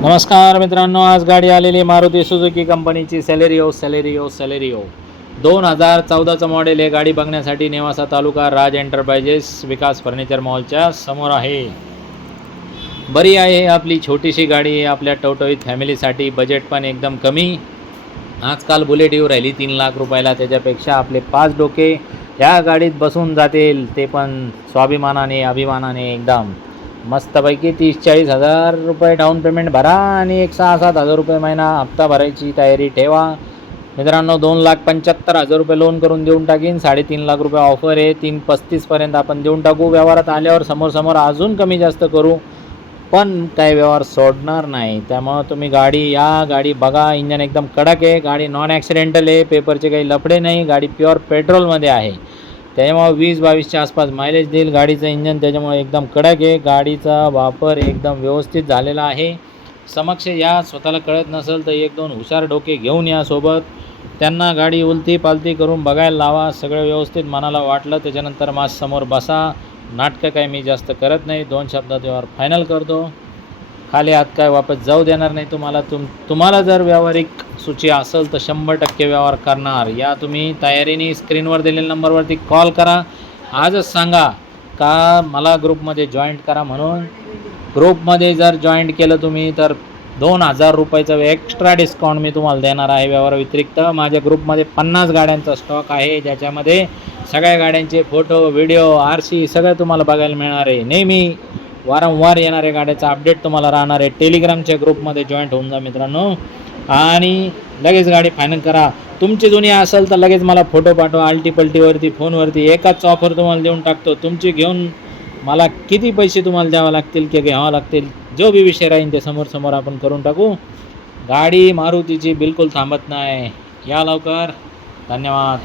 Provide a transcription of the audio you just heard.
नमस्कार मित्रांनो, आज गाडी आलेली मारुती सुझुकी कंपनीची सेलेरिओ 2014चं मॉडेल आहे। गाडी बघण्यासाठी नेवासा तालुका राज एंटरप्राइजेस विकास फर्निचर मॉलच्या समोर आहे। बरी आहे आपली छोटीशी गाडी, आपल्या टवटवीत फॅमिलीसाठी, बजेट पण एकदम कमी। आजकाल बुलेट येऊ राहिली 3 लाख रुपयाला, त्याच्यापेक्षा आपले 5 डोके या गाडीत बसून जातील, ते पण स्वाभिमानाने अभिमानाने। एकदम मस्तपैकी 30-40 हजार रुपये डाऊन पेमेंट भरा आणि एक 6-7 हजार रुपये महिना हप्ता भरायची तयारी ठेवा मित्रांनो। 2,75,000 रुपये लोन करून देऊन टाकीन। 3.5 लाख रुपये ऑफर आहे। 3,35,000पर्यंत आपण देऊन टाकू। व्यवहारात आल्यावर समोर अजून कमी जास्त करू, पण काय व्यवहार सोडणार नाही। त्यामुळे तुम्ही गाडी बघा। इंजन एकदम कडक आहे, गाडी नॉन ॲक्सिडेंटल आहे, पेपरचे काही लफडे नाही, गाडी प्युअर पेट्रोलमध्ये आहे, त्यामुळे 20-22च्या आसपास मायलेज देईल गाडीचं इंजन, त्याच्यामुळे एकदम कडक आहे। गाडीचा वापर एकदम व्यवस्थित झालेला आहे। समक्ष या, स्वतःला कळत नसेल तर 1-2 हुशार डोके घेऊन या सोबत, त्यांना गाडी उलती पालती करून बघायला लावा। सगळं व्यवस्थित मनाला वाटलं त्याच्यानंतर माझ्यासमोर बसा। नाटकं काय मी जास्त करत नाही, 2 शब्दात यावर फायनल करतो। खाली हात काय वापस जाऊ देणार नाही तुम्हाला। तुम्हाला जर व्यावहारिक सूची असेल तर 100% व्यवहार करणार। या तुम्ही तयारीने स्क्रीनवर दिलेल्या नंबरवरती कॉल करा। आजच सांगा का मला ग्रुपमध्ये जॉईंट करा म्हणून। ग्रुपमध्ये जर जॉईंट केलं तुम्ही तर 2,000 रुपयाचं एक्स्ट्रा डिस्काउंट मी तुम्हाला देणार आहे व्यवहार व्यतिरिक्त। माझ्या ग्रुपमध्ये 50 गाड्यांचा स्टॉक आहे, ज्याच्यामध्ये सगळ्या गाड्यांचे फोटो, व्हिडिओ, RC सगळं तुम्हाला बघायला मिळणार आहे। नेहमी वारंवार येणाऱ्या गाड्याचा अपडेट तुम्हाला राहणार आहे। टेलिग्रामच्या ग्रुपमध्ये जॉईंट होऊन जा मित्रांनो, आणि लगेच गाडी फायनल करा। तुमची जुनी असेल तर लगेच मला फोटो पाठवा, आलटीपलटीवरती फोनवरती एकाच ऑफर तुम्हाला देऊन टाकतो। तुमची घेऊन मला किती पैसे तुम्हाला द्यावं लागतील की घ्यावं लागतील, जो बी विषय राहील ते समोर आपण करून टाकू। गाडी मारुतीची बिलकुल थांबत नाही, या लवकर। धन्यवाद।